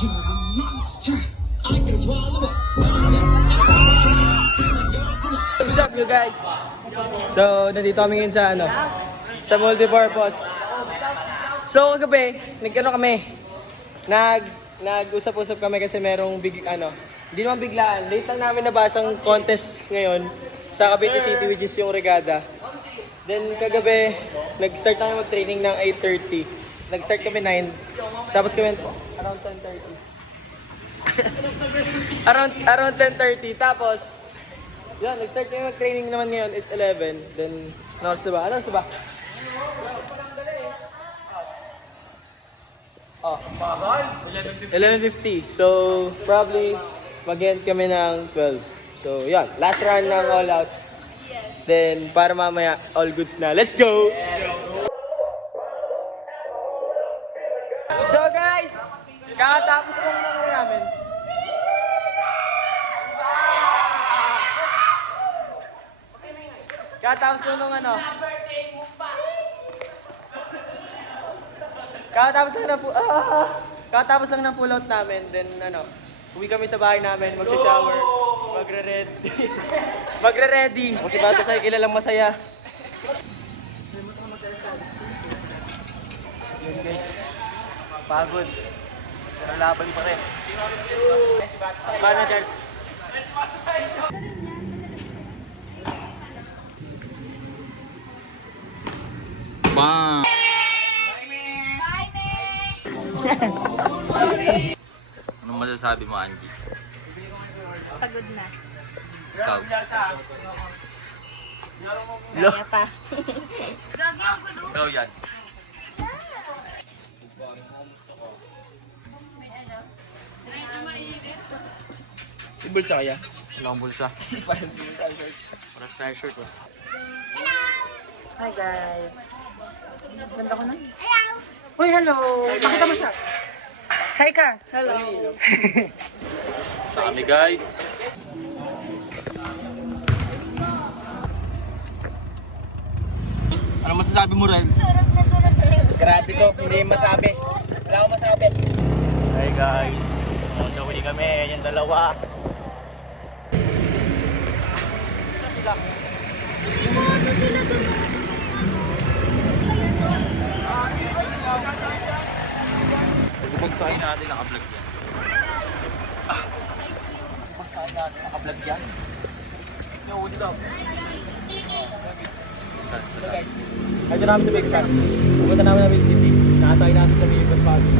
What's up you guys? So, nandito kami ngayon sa sa multipurpose. So, kagabi, nag-usap-usap kami kasi merong hindi naman biglaan. Late lang namin nabasang contest ngayon sa Cavite City, which is yung Regada. Then, kagabi, nag-start namin mag-training ng 8:30. Nag-start kami 9. Tapos kami around 10:30. around 10:30. Tapos, yun, nag-start kami mag-training naman ngayon is 11. Then, ano oras na ba? 11:50. So, probably, mag-end kami ng 12. So, yun. Last run ng all out. Then, para mamaya, all goods na. Let's go! So, guys! Kakatapos kong namin. Kakatapos nung Kakatapos lang ng pull out namin, then uwi kami sa bahay namin, magsha-shower, magre-ready. Ako si Bato sa'yo, kilalang masaya. Yun guys, pagod. Pero laban pa rin. Paano Charles? Bang! Anong masasabi mo, Angie? Pagod na. Ikaw? Kaya pa. Gagi ang gulo. Ikaw, Yads. Yung bulsa kaya? Wala akong bulsa. Para sa shirt ko. Hi guys. Ganda ko na. Uy, hello. Pakita mo siya. Hi ka. Hello. Sa kami, guys. Ano masasabi mo, Ren? Grabe to, hindi masabi. Wala akong masabi. Hi, guys. Huli kami, yung dalawa. Pagsahin natin naka-vlog yan. Pagsahin natin naka-vlog yan. Yo, what's up? So guys, ito namin sa Big Fans. Pupunta namin sa Big City. Nakasakay natin sa Big Bus Party.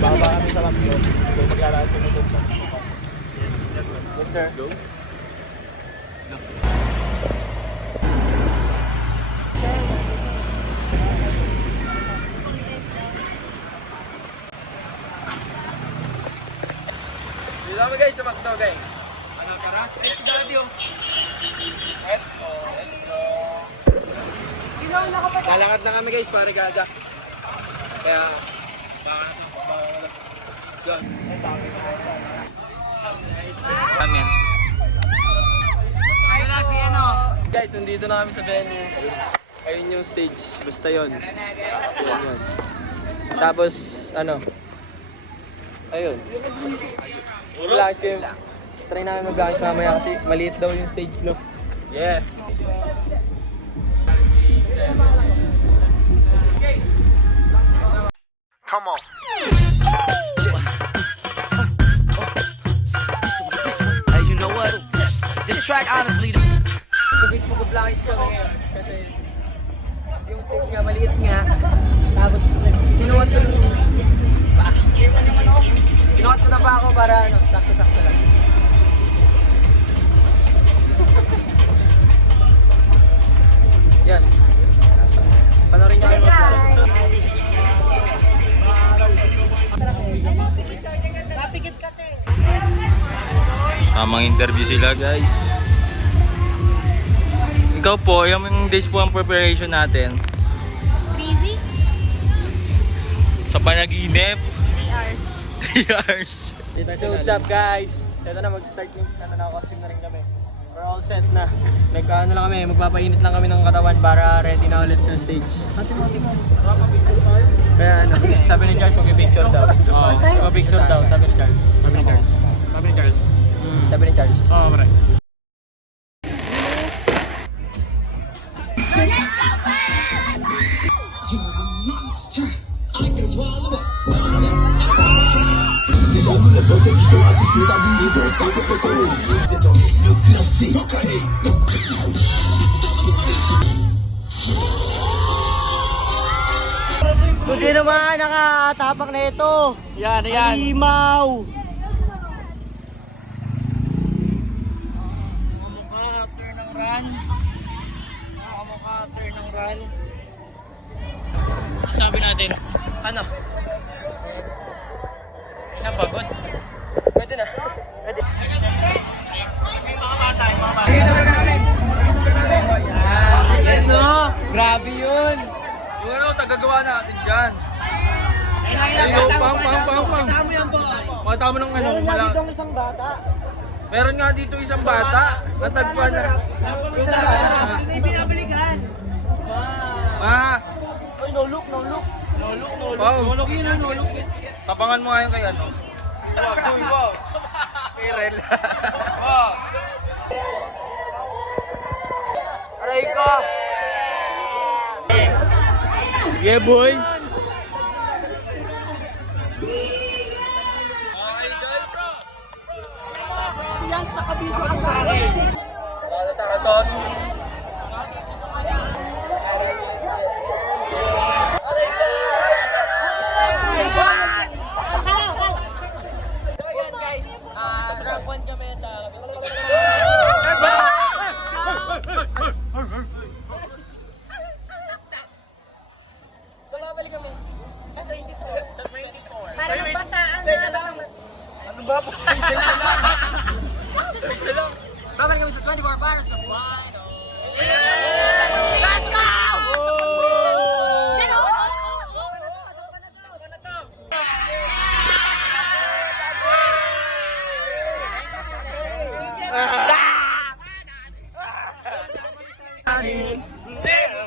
Bababa kami sa Mapio. Kung maglalakad kami doon sa Yes sir. Let's go. Dito kami guys sa McDo guys. Ano tara? Let's go. Let's go. Lalakad na kami guys para Regada. Kaya yun. Amen. Guys, nandito na kami sa venue. Ayun yung stage. Basta yun. Yun. Tapos, ayun. Relax game. Try namin mag-relax mamaya kasi maliit daw yung stage, no? Yes. Come on. Hey, you know what? This track honestly. So guys, mag-relax kami ngayon. Kasi yung stage nga, maliit nga. Tapos, sinuot ko na pa ako para sakto-sakto lang. Yan. Panorin niyo yung vlog. Tamang interview sila, guys. Ikaw po, yung days po ang preparation natin 3 weeks, sa panaginip. 3 hours. 3 hours. So what's up guys? Ito na mag-start yung costume na rin kami. We're all set na. Nag-ano lang kami, magpapainit lang kami ng katawan para ready na ulit sa stage. Kaya ano, sabi ni Charles mag-picture daw. Oo, mag-picture daw, sabi ni Charles. Sabi ni Charles. Sabi ni Charles. Sabi ni Charles. Oo, pare. Kung sino man nakatapak na ito, Yan, yan. Limaw! After ng run. After ng run. Sabi natin, ano? Napagod. Pwede na. Pwede. Yan no! Grabe yun! Yung ano, tagagawa natin dyan. Ayun, pang. Mata mo ng ano, Meron nga dito ang isang bata. Meron nga dito isang bata, natagpan na. Hindi binabalikan. Ah, Uy, no look. wow. Nulok yun, nulok yun. Tapangan mo nga yung kay ano. Pirel. Aray ko! Yeah, boy. Takot. So yan guys, drop 1 kami sa So babalik kami. Sa 24. Para magbasaan na. Ano ba po? Isa lang. Babalik kami sa 24 para sa final. Let's go! Pero,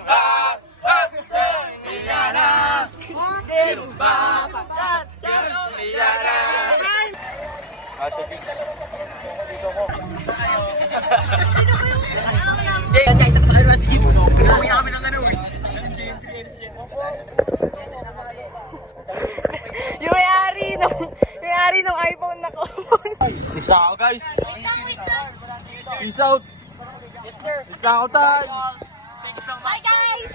Yung may-ari ng iPhone na ko. Peace out, guys. Peace out. Yes sir. Peace out, tayo. bye guys!